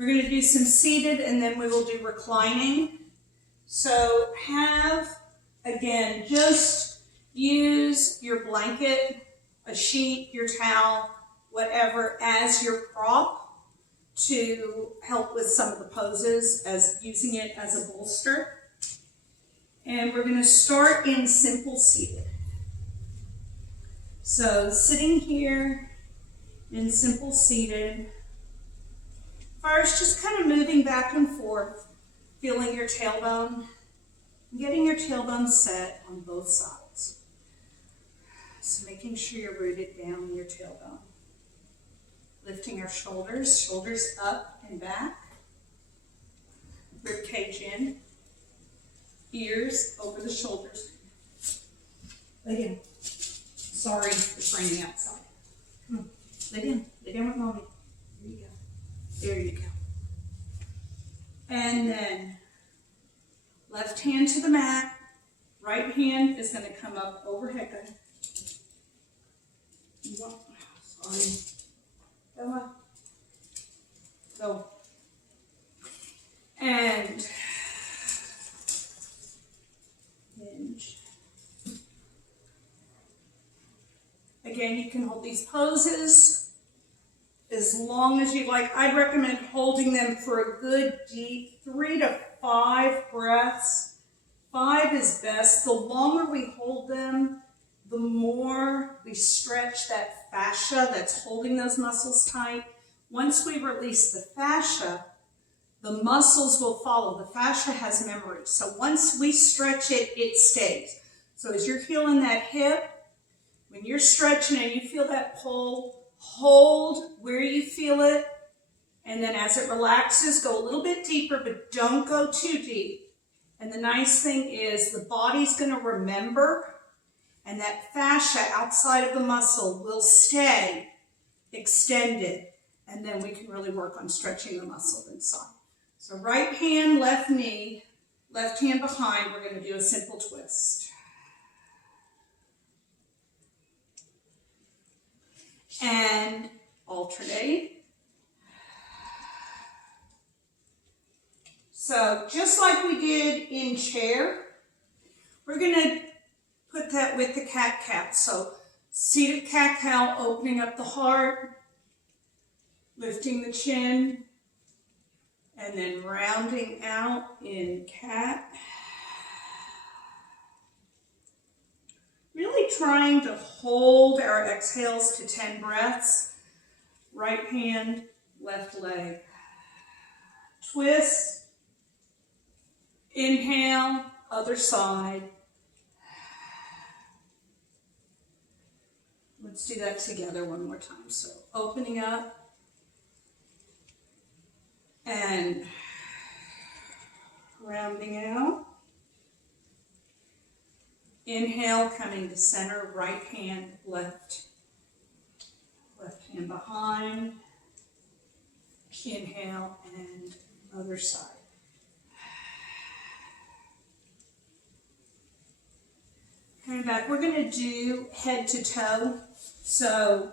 We're going to do some seated and then we will do reclining. So again, just use your blanket, a sheet, your towel, whatever, as your prop to help with some of the poses, as using it as a bolster. And we're going to start in simple seated. So sitting here in simple seated. First, just kind of moving back and forth, feeling your tailbone, getting your tailbone set on both sides. So making sure you're rooted down in your tailbone. Lifting our shoulders, shoulders up and back. Rib cage in. Ears over the shoulders. Lay down. Sorry, it's raining outside. Come on, lay down. Lay down with mommy. There you go. There you go. And then left hand to the mat. Right hand is going to come up overhead. Sorry. Go up. Go. And hinge. Again, you can hold these poses as long as you like. I'd recommend holding them for a good deep 3 to 5 breaths. 5 is best. The longer we hold them, the more we stretch that fascia that's holding those muscles tight. Once we release the fascia, the muscles will follow. The fascia has memory. So once we stretch it, it stays. So as you're healing that hip, when you're stretching and you feel that pull, hold where you feel it. And then as it relaxes, go a little bit deeper, but don't go too deep. And the nice thing is the body's going to remember, and that fascia outside of the muscle will stay extended. And then we can really work on stretching the muscle inside. So right hand, left knee, left hand behind. We're going to do a simple twist. And alternate. So just like we did in chair, we're going to put that with the cat-cow. So seated cat-cow, opening up the heart, lifting the chin, and then rounding out in cat. Really trying to hold our exhales to 10 breaths. Right hand, left leg. Twist. Inhale, other side. Let's do that together one more time. So opening up and rounding out. Inhale, coming to center, right hand, left hand behind. Inhale and other side. Coming back, we're going to do head to toe. So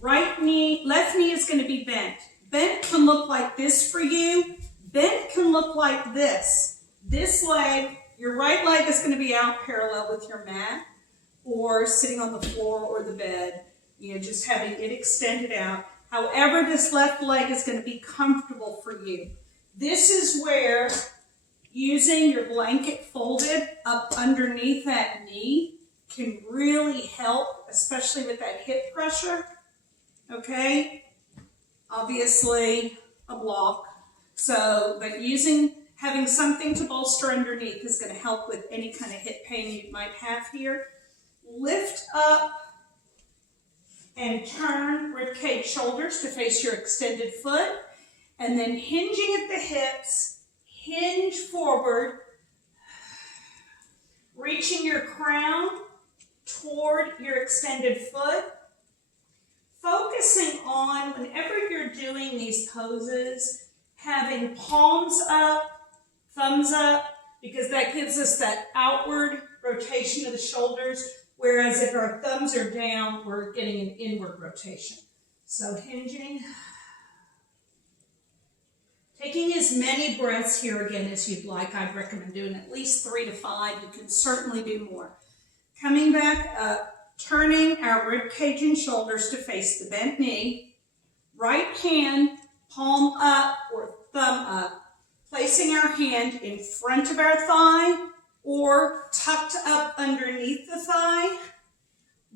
right knee, left knee is going to be bent. Bent can look like this for you. Bent can look like this. This leg, your right leg is going to be out parallel with your mat or sitting on the floor or the bed, just having it extended out. However, this left leg is going to be comfortable for you. This is where using your blanket folded up underneath that knee can really help, especially with that hip pressure, okay? Obviously, a block. So, but having something to bolster underneath is going to help with any kind of hip pain you might have here. Lift up and turn ribcage shoulders to face your extended foot, and then hinging at the hips, hinge forward, reaching your crown toward your extended foot. Focusing on, whenever you're doing these poses, having palms up, thumbs up, because that gives us that outward rotation of the shoulders, whereas if our thumbs are down, we're getting an inward rotation. So hinging. Taking as many breaths here again as you'd like. I'd recommend doing at least 3 to 5. You can certainly do more. Coming back up, turning our rib cage and shoulders to face the bent knee. Right hand, palm up or thumb up. Placing our hand in front of our thigh or tucked up underneath the thigh.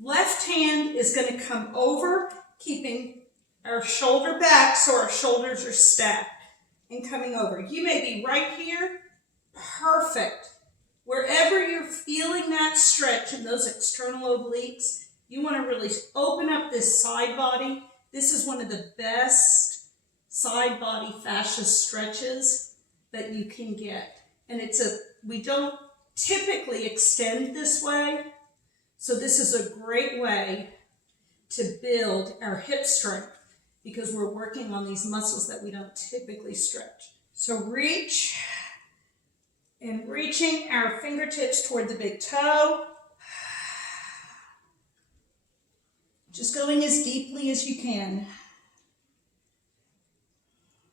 Left hand is going to come over, keeping our shoulder back so our shoulders are stacked and coming over. You may be right here. Perfect. Wherever you're feeling that stretch in those external obliques, you want to really open up this side body. This is one of the best side body fascia stretches that you can get. And we don't typically extend this way, so this is a great way to build our hip strength because we're working on these muscles that we don't typically stretch. So reach, and reaching our fingertips toward the big toe. Just going as deeply as you can.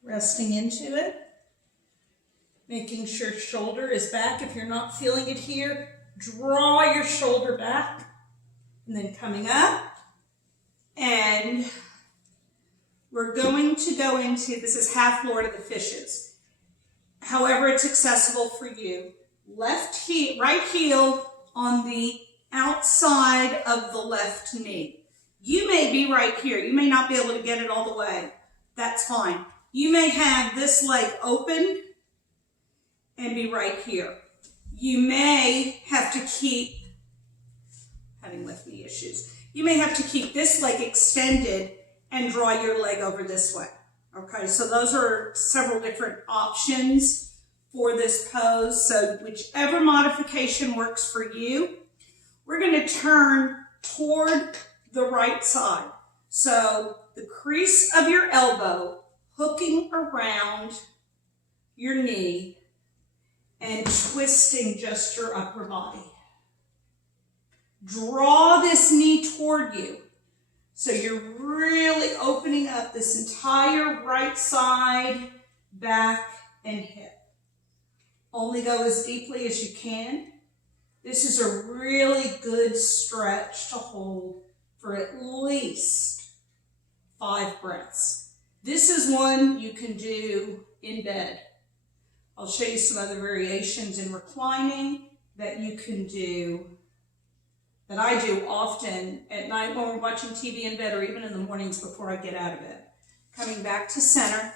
Resting into it. Making sure shoulder is back. If you're not feeling it here, draw your shoulder back. And then coming up. And we're going to go into, this is half Lord of the Fishes. However it's accessible for you. Left heel, right heel on the outside of the left knee. You may be right here. You may not be able to get it all the way. That's fine. You may have this leg open and be right here. You may have to keep, having left knee issues, you may have to keep this leg extended and draw your leg over this way. Okay, so those are several different options for this pose. So whichever modification works for you, we're going to turn toward the right side. So the crease of your elbow hooking around your knee and twisting just your upper body. Draw this knee toward you. So you're really opening up this entire right side, back, and hip. Only go as deeply as you can. This is a really good stretch to hold for at least 5 breaths. This is one you can do in bed. I'll show you some other variations in reclining that you can do, that I do often at night when we're watching TV in bed or even in the mornings before I get out of bed. Coming back to center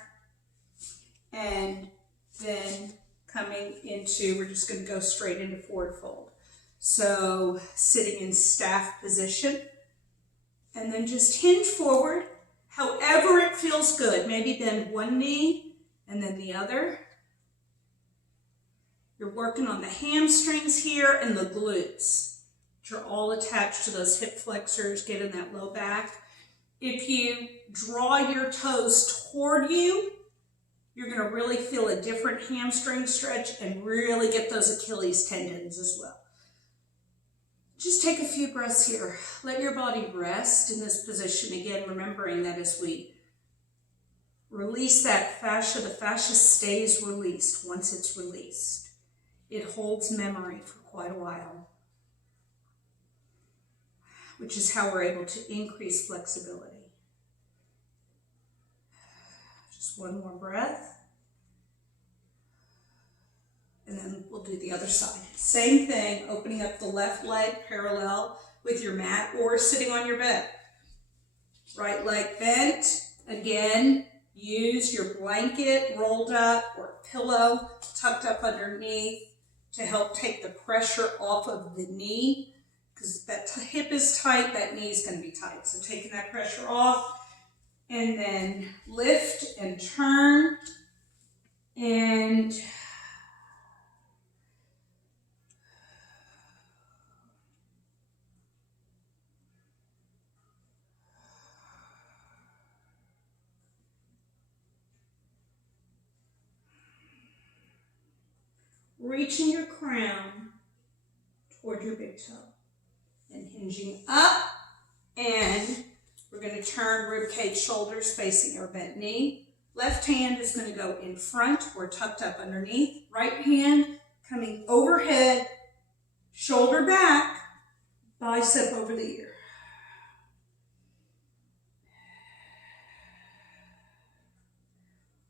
and then coming into, we're just going to go straight into forward fold. So sitting in staff position and then just hinge forward however it feels good. Maybe bend one knee and then the other. You're working on the hamstrings here and the glutes, which are all attached to those hip flexors, getting that low back. If you draw your toes toward you, you're going to really feel a different hamstring stretch and really get those Achilles tendons as well. Just take a few breaths here. Let your body rest in this position. Again, remembering that as we release that fascia, the fascia stays released once it's released. It holds memory for quite a while, which is how we're able to increase flexibility. Just one more breath. And then we'll do the other side. Same thing, opening up the left leg parallel with your mat or sitting on your bed. Right leg bent. Again, use your blanket rolled up or pillow tucked up underneath to help take the pressure off of the knee, because that hip is tight, that knee is going to be tight. So taking that pressure off, and then lift and turn, and reaching your crown toward your big toe and hinging up, and we're going to turn rib cage, shoulders facing our bent knee, Left hand is going to go in front or tucked up underneath. Right hand coming overhead, shoulder back, bicep over the ear.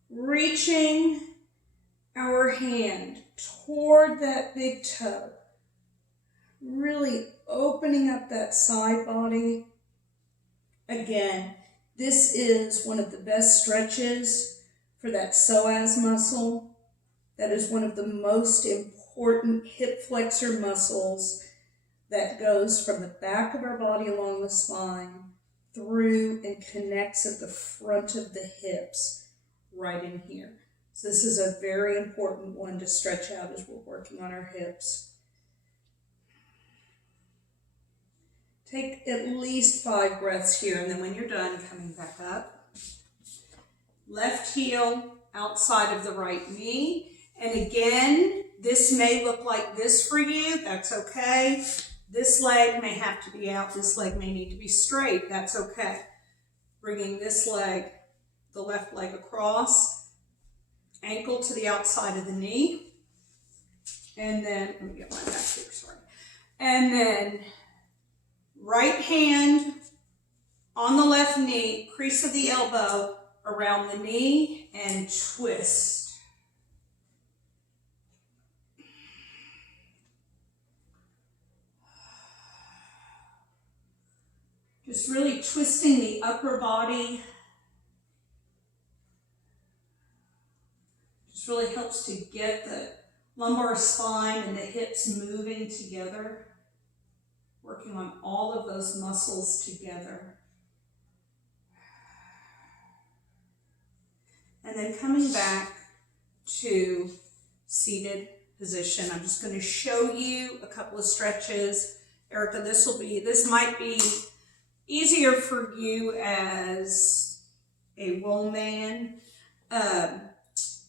Reaching our hand toward that big toe. Really opening up that side body. Again, this is one of the best stretches for that psoas muscle. That is one of the most important hip flexor muscles that goes from the back of our body along the spine through and connects at the front of the hips right in here. So this is a very important one to stretch out as we're working on our hips. Take at least 5 breaths here, and then when you're done, coming back up. Left heel outside of the right knee. And again, this may look like this for you. That's okay. This leg may have to be out. This leg may need to be straight. That's okay. Bringing this leg, the left leg across, ankle to the outside of the knee. And then, let me get my back here, sorry. And then right hand on the left knee, crease of the elbow around the knee and twist. Just really twisting the upper body. Just really helps to get the lumbar spine and the hips moving together. Working on all of those muscles together. And then coming back to seated position. I'm just going to show you a couple of stretches. Erica, this might be easier for you as a woman.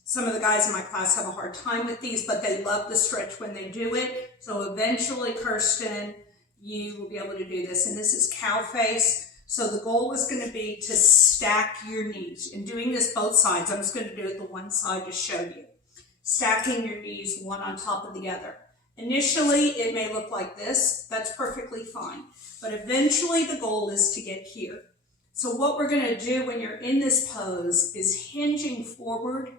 Some of the guys in my class have a hard time with these, but they love the stretch when they do it. So eventually, Kirsten, you will be able to do this. And this is cow face. So the goal is going to be to stack your knees. And doing this both sides, I'm just going to do it the one side to show you. Stacking your knees one on top of the other. Initially, it may look like this. That's perfectly fine. But eventually, the goal is to get here. So what we're going to do when you're in this pose is hinging forward.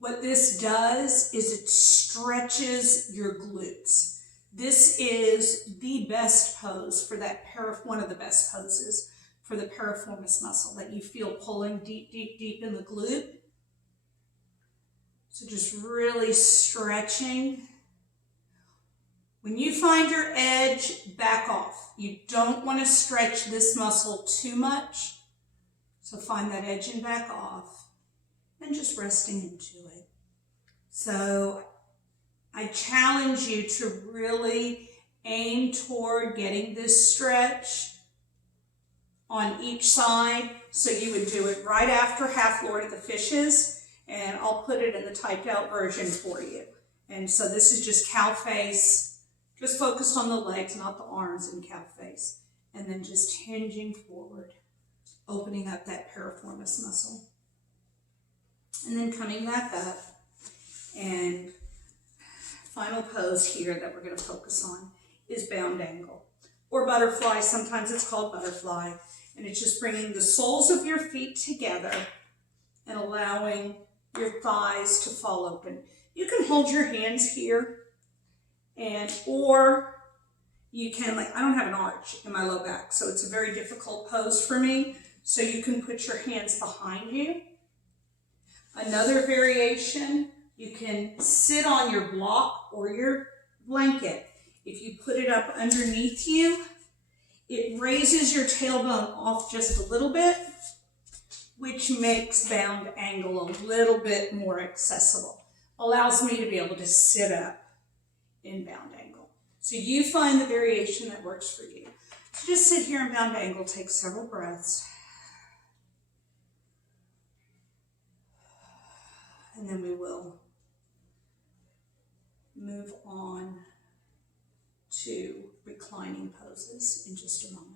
What this does is it stretches your glutes. This is the best pose for that one of the best poses for the piriformis muscle that you feel pulling deep, deep, deep in the glute. So just really stretching. When you find your edge, back off. You don't want to stretch this muscle too much. So find that edge and back off and just resting into it. So I challenge you to really aim toward getting this stretch on each side. So you would do it right after half Lord of the Fishes, and I'll put it in the typed out version for you. And so this is just cow face, just focused on the legs, not the arms in cow face. And then just hinging forward, opening up that piriformis muscle. And then coming back up, and final pose here that we're going to focus on is bound angle or butterfly. Sometimes it's called butterfly, and it's just bringing the soles of your feet together and allowing your thighs to fall open. You can hold your hands here, or you can, I don't have an arch in my low back, so it's a very difficult pose for me. So you can put your hands behind you. Another variation, you can sit on your block or your blanket. If you put it up underneath you, it raises your tailbone off just a little bit, which makes bound angle a little bit more accessible. Allows me to be able to sit up in bound angle. So you find the variation that works for you. So just sit here in bound angle, take several breaths. And then we will move on to reclining poses in just a moment.